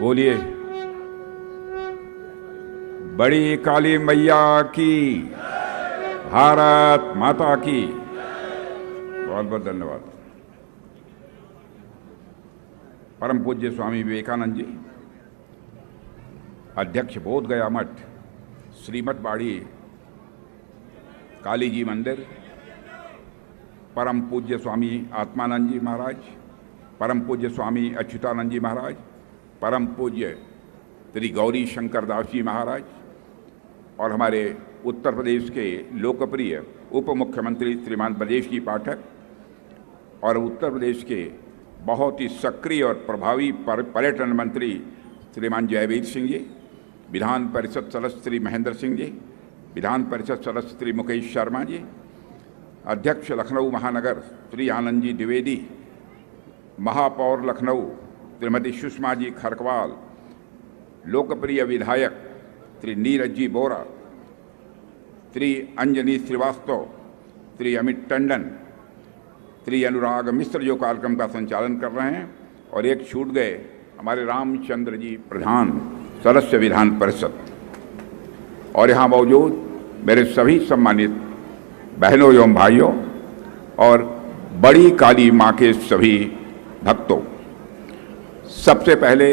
बोलिए बड़ी काली मैया की, भारत माता की। बहुत बहुत धन्यवाद। परम पूज्य स्वामी विवेकानंद जी, अध्यक्ष बोध गया मठ, श्रीमठ बाड़ी काली जी मंदिर, परम पूज्य स्वामी आत्मानंद जी महाराज, परम पूज्य स्वामी अच्युतानंद जी महाराज, परम पूज्य श्री गौरी शंकर दास जी महाराज और हमारे उत्तर प्रदेश के लोकप्रिय उप मुख्यमंत्री श्रीमान ब्रजेश जी पाठक और उत्तर प्रदेश के बहुत ही सक्रिय और प्रभावी पर्यटन मंत्री श्रीमान जयवीर सिंह जी, विधान परिषद सदस्य श्री महेंद्र सिंह जी, विधान परिषद सदस्य श्री मुकेश शर्मा जी, अध्यक्ष लखनऊ महानगर श्री आनंद जी द्विवेदी, महापौर लखनऊ श्रीमती सुषमा जी खरकवाल, लोकप्रिय विधायक श्री नीरज जी बोरा, श्री अंजनी श्रीवास्तव, श्री अमित टंडन, श्री अनुराग मिश्र जो कार्यक्रम का संचालन कर रहे हैं, और एक छूट गए हमारे रामचंद्र जी प्रधान सदस्य विधान परिषद, और यहाँ मौजूद मेरे सभी सम्मानित बहनों एवं भाइयों और बड़ी काली माँ के सभी भक्तों। सबसे पहले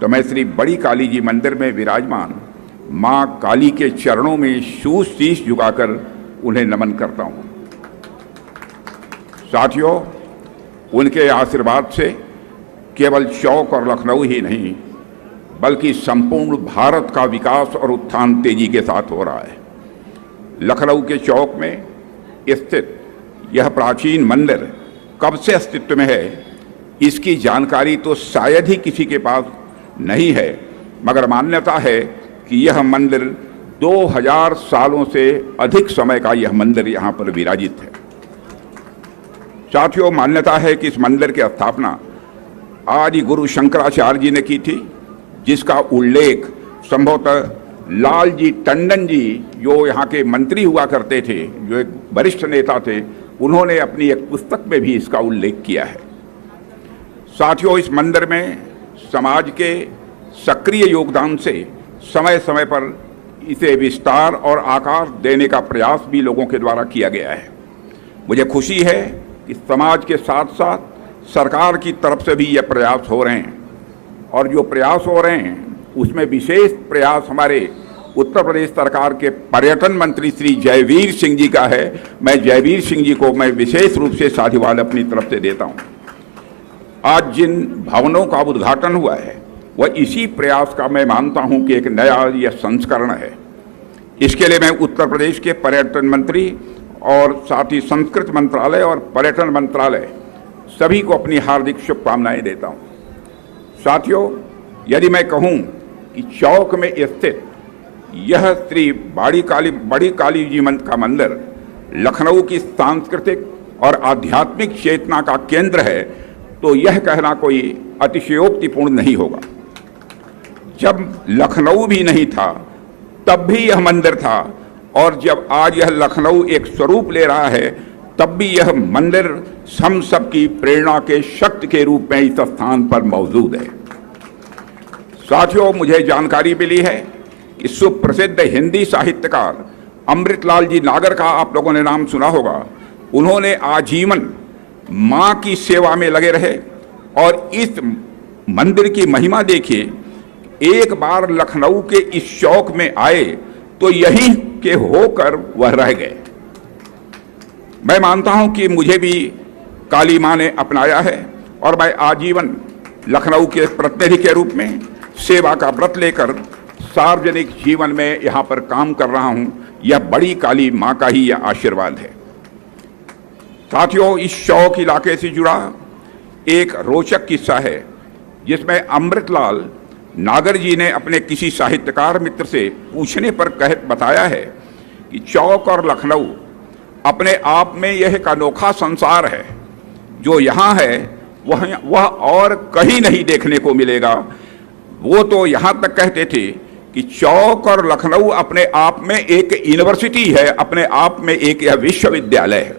तो मैं श्री बड़ी काली जी मंदिर में विराजमान माँ काली के चरणों में शीश झुकाकर उन्हें नमन करता हूँ। साथियों, उनके आशीर्वाद से केवल चौक और लखनऊ ही नहीं बल्कि संपूर्ण भारत का विकास और उत्थान तेजी के साथ हो रहा है। लखनऊ के चौक में स्थित यह प्राचीन मंदिर कब से अस्तित्व में है, इसकी जानकारी तो शायद ही किसी के पास नहीं है, मगर मान्यता है कि यह मंदिर 2000 सालों से अधिक समय का यह मंदिर यहाँ पर विराजित है। साथियों, मान्यता है कि इस मंदिर की स्थापना आदि गुरु शंकराचार्य जी ने की थी, जिसका उल्लेख संभवतः लाल जी टंडन जी जो यहाँ के मंत्री हुआ करते थे, जो एक वरिष्ठ नेता थे, उन्होंने अपनी एक पुस्तक में भी इसका उल्लेख किया है। साथियों, इस मंदिर में समाज के सक्रिय योगदान से समय समय पर इसे विस्तार और आकार देने का प्रयास भी लोगों के द्वारा किया गया है। मुझे खुशी है कि समाज के साथ साथ सरकार की तरफ से भी ये प्रयास हो रहे हैं, और जो प्रयास हो रहे हैं उसमें विशेष प्रयास हमारे उत्तर प्रदेश सरकार के पर्यटन मंत्री श्री जयवीर सिंह जी का है। मैं जयवीर सिंह जी को मैं विशेष रूप से साधुवाद अपनी तरफ से देता हूँ। आज जिन भवनों का उद्घाटन हुआ है वह इसी प्रयास का मैं मानता हूं कि एक नया यह संस्करण है। इसके लिए मैं उत्तर प्रदेश के पर्यटन मंत्री और साथ ही संस्कृति मंत्रालय और पर्यटन मंत्रालय सभी को अपनी हार्दिक शुभकामनाएं देता हूं। साथियों, यदि मैं कहूं कि चौक में स्थित यह श्री बड़ी काली जी का मंदिर लखनऊ की सांस्कृतिक और आध्यात्मिक चेतना का केंद्र है, तो यह कहना कोई अतिशयोक्तिपूर्ण नहीं होगा। जब लखनऊ भी नहीं था तब भी यह मंदिर था, और जब आज यह लखनऊ एक स्वरूप ले रहा है तब भी यह मंदिर हम सब की प्रेरणा के शक्ति के रूप में इस स्थान पर मौजूद है। साथियों, मुझे जानकारी मिली है कि सुप्रसिद्ध हिंदी साहित्यकार अमृतलाल जी नागर का आप लोगों ने नाम सुना होगा। उन्होंने आजीवन माँ की सेवा में लगे रहे, और इस मंदिर की महिमा देखिए, एक बार लखनऊ के इस चौक में आए तो यहीं के होकर वह रह गए। मैं मानता हूं कि मुझे भी काली माँ ने अपनाया है, और मैं आजीवन लखनऊ के प्रतिनिधि के रूप में सेवा का व्रत लेकर सार्वजनिक जीवन में यहाँ पर काम कर रहा हूँ। यह बड़ी काली माँ का ही यह आशीर्वाद है। साथियों, इस चौक इलाके से जुड़ा एक रोचक किस्सा है, जिसमें अमृतलाल नागर जी ने अपने किसी साहित्यकार मित्र से पूछने पर बताया है कि चौक और लखनऊ अपने आप में यह एक अनोखा संसार है। जो यहाँ है वह और कहीं नहीं देखने को मिलेगा। वो तो यहाँ तक कहते थे कि चौक और लखनऊ अपने आप में एक यूनिवर्सिटी है, अपने आप में एक यह विश्वविद्यालय है।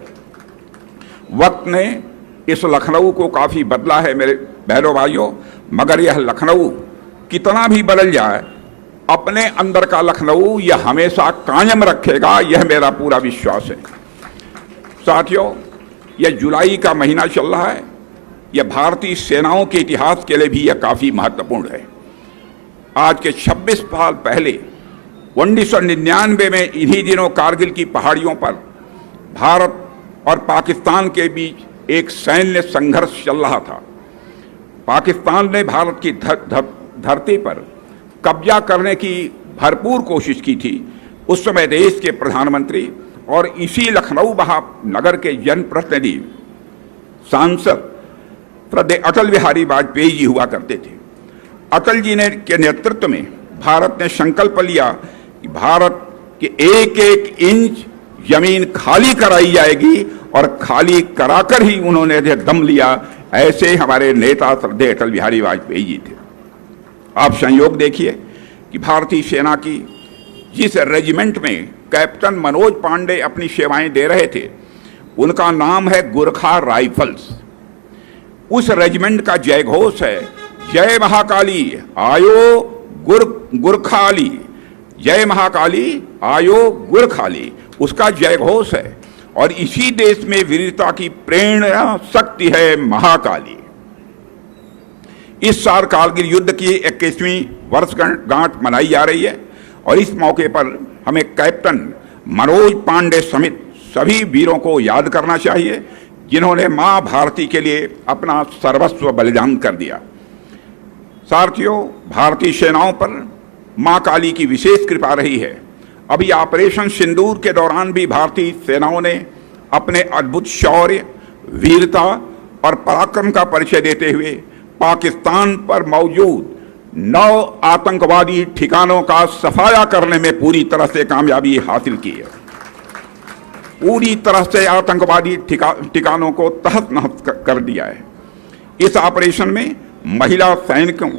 वक्त ने इस लखनऊ को काफ़ी बदला है मेरे बहनों भाइयों, मगर यह लखनऊ कितना भी बदल जाए, अपने अंदर का लखनऊ यह हमेशा कायम रखेगा, यह मेरा पूरा विश्वास है। साथियों, यह जुलाई का महीना चल रहा है, यह भारतीय सेनाओं के इतिहास के लिए भी यह काफी महत्वपूर्ण है। आज के 26 साल पहले 1999 में इन्हीं दिनों कारगिल की पहाड़ियों पर भारत और पाकिस्तान के बीच एक सैन्य संघर्ष चल रहा था। पाकिस्तान ने भारत की धरती पर कब्जा करने की भरपूर कोशिश की थी। उस समय देश के प्रधानमंत्री और इसी लखनऊ महानगर के जनप्रतिनिधि सांसद श्रद्धेय अटल बिहारी वाजपेयी जी हुआ करते थे। अटल जी ने के नेतृत्व में भारत ने संकल्प लिया कि भारत के एक एक इंच जमीन खाली कराई जाएगी, और खाली कराकर ही उन्होंने दम लिया। ऐसे हमारे नेता श्रद्धेय अटल बिहारी वाजपेयी जी थे। आप संयोग देखिए कि भारतीय सेना की जिस रेजिमेंट में कैप्टन मनोज पांडे अपनी सेवाएं दे रहे थे, उनका नाम है गोरखा राइफल्स। उस रेजिमेंट का जय घोष है, जय महाकाली आयो गुरखाली, जय महाकाली आयो गुरखाली, उसका जय घोष है। और इसी देश में वीरता की प्रेरणा शक्ति है महाकाली। इस साल कारगिल युद्ध की 21वीं वर्षगांठ मनाई जा रही है, और इस मौके पर हमें कैप्टन मनोज पांडे समेत सभी वीरों को याद करना चाहिए, जिन्होंने मां भारती के लिए अपना सर्वस्व बलिदान कर दिया। साथियों, भारतीय सेनाओं पर मां काली की विशेष कृपा रही है। अभी ऑपरेशन सिंदूर के दौरान भी भारतीय सेनाओं ने अपने अद्भुत शौर्य, वीरता और पराक्रम का परिचय देते हुए पाकिस्तान पर मौजूद 9 आतंकवादी ठिकानों का सफाया करने में पूरी तरह से कामयाबी हासिल की है। पूरी तरह से आतंकवादी ठिकानों को तहस नहस कर दिया है। इस ऑपरेशन में महिला सैनिकों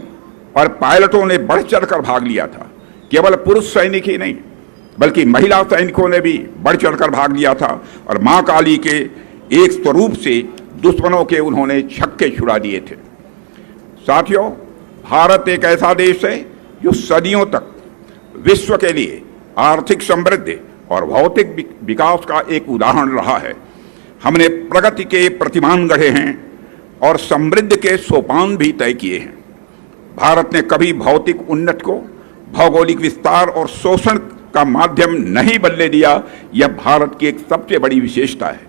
और पायलटों ने बढ़ चढ़कर भाग लिया था। केवल पुरुष सैनिक ही नहीं, बल्कि महिला सैनिकों ने भी बढ़ चढ़कर भाग लिया था, और मां काली के एक स्वरूप से दुश्मनों के उन्होंने छक्के छुड़ा दिए थे। साथियों, भारत एक ऐसा देश है जो सदियों तक विश्व के लिए आर्थिक समृद्धि और भौतिक विकास का एक उदाहरण रहा है। हमने प्रगति के प्रतिमान गढ़े हैं और समृद्धि के सोपान भी तय किए हैं। भारत ने कभी भौतिक उन्नति को भौगोलिक विस्तार और शोषण का माध्यम नहीं बनने दिया। यह भारत की एक सबसे बड़ी विशेषता है।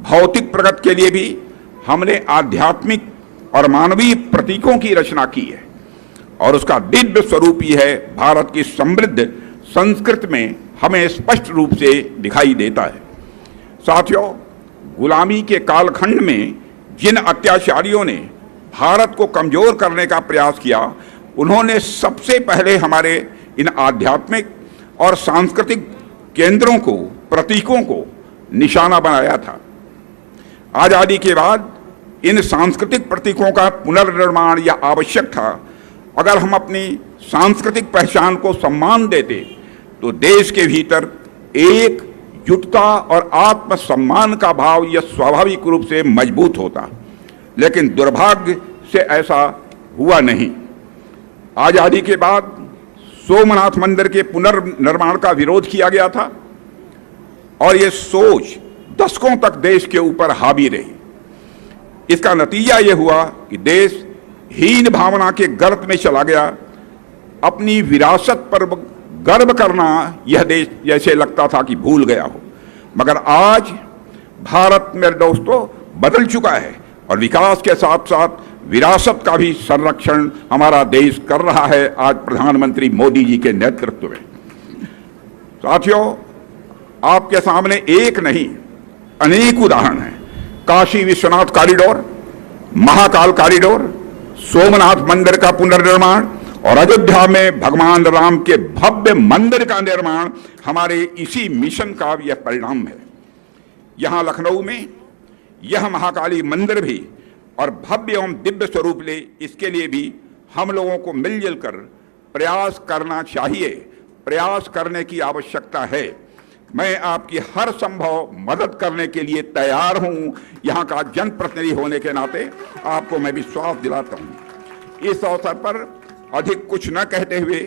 भौतिक प्रगति के लिए भी हमने आध्यात्मिक और मानवीय प्रतीकों की रचना की है, और उसका दिव्य स्वरूप ही है भारत की समृद्ध संस्कृति में हमें स्पष्ट रूप से दिखाई देता है। साथियों, गुलामी के कालखंड में जिन अत्याचारियों ने भारत को कमजोर करने का प्रयास किया, उन्होंने सबसे पहले हमारे इन आध्यात्मिक और सांस्कृतिक केंद्रों को, प्रतीकों को निशाना बनाया था। आजादी के बाद इन सांस्कृतिक प्रतीकों का पुनर्निर्माण या आवश्यक था। अगर हम अपनी सांस्कृतिक पहचान को सम्मान देते तो देश के भीतर एकजुटता और आत्मसम्मान का भाव यह स्वाभाविक रूप से मजबूत होता, लेकिन दुर्भाग्य से ऐसा हुआ नहीं। आजादी के बाद सोमनाथ मंदिर के पुनर्निर्माण का विरोध किया गया था, और यह सोच दशकों तक देश के ऊपर हावी रही। इसका नतीजा यह हुआ कि देश हीन भावना के गर्त में चला गया। अपनी विरासत पर गर्व करना यह देश जैसे लगता था कि भूल गया हो। मगर आज भारत मेरे दोस्तों बदल चुका है, और विकास के साथ साथ विरासत का भी संरक्षण हमारा देश कर रहा है, आज प्रधानमंत्री मोदी जी के नेतृत्व में। साथियों, आपके सामने एक नहीं अनेक उदाहरण हैं। काशी विश्वनाथ कॉरिडोर, महाकाल कॉरिडोर, सोमनाथ मंदिर का पुनर्निर्माण और अयोध्या में भगवान राम के भव्य मंदिर का निर्माण हमारे इसी मिशन का यह परिणाम है। यहाँ लखनऊ में यह महाकाली मंदिर भी और भव्य एवं दिव्य स्वरूप ले, इसके लिए भी हम लोगों को मिलजुल कर प्रयास करना चाहिए, प्रयास करने की आवश्यकता है। मैं आपकी हर संभव मदद करने के लिए तैयार हूं। यहाँ का जनप्रतिनिधि होने के नाते आपको मैं विश्वास दिलाता हूं। इस अवसर पर अधिक कुछ न कहते हुए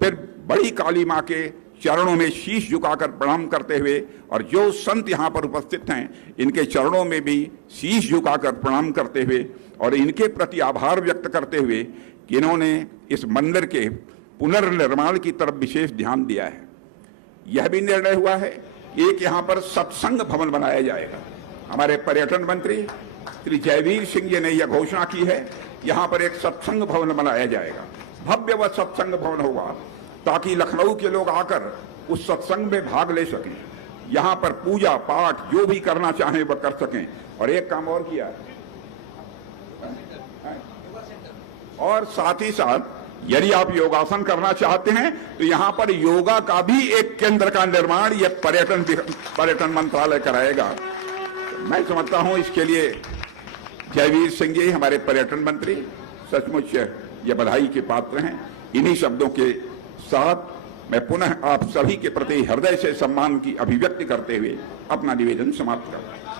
फिर बड़ी काली मां के चरणों में शीश झुकाकर प्रणाम करते हुए, और जो संत यहाँ पर उपस्थित हैं इनके चरणों में भी शीश झुकाकर प्रणाम करते हुए और इनके प्रति आभार व्यक्त करते हुए कि इन्होंने इस मंदिर के पुनर्निर्माण की तरफ विशेष ध्यान दिया है। यह भी निर्णय हुआ है कि एक यहाँ पर सत्संग भवन बनाया जाएगा। हमारे पर्यटन मंत्री श्री जयवीर सिंह जी ने यह घोषणा की है, यहाँ पर एक सत्संग भवन बनाया जाएगा। भव्य व सत्संग भवन होगा ताकि लखनऊ के लोग आकर उस सत्संग में भाग ले सकें, यहाँ पर पूजा पाठ जो भी करना चाहें वह कर सकें। और एक काम और किया है, और साथ ही साथ यदि आप योगासन करना चाहते हैं तो यहाँ पर योगा का भी एक केंद्र का निर्माण यह पर्यटन मंत्रालय कराएगा। मैं समझता हूं इसके लिए जयवीर सिंह जी हमारे पर्यटन मंत्री सचमुच ये बधाई के पात्र हैं। इन्हीं शब्दों के साथ मैं पुनः आप सभी के प्रति हृदय से सम्मान की अभिव्यक्ति करते हुए अपना निवेदन समाप्त करता हूं।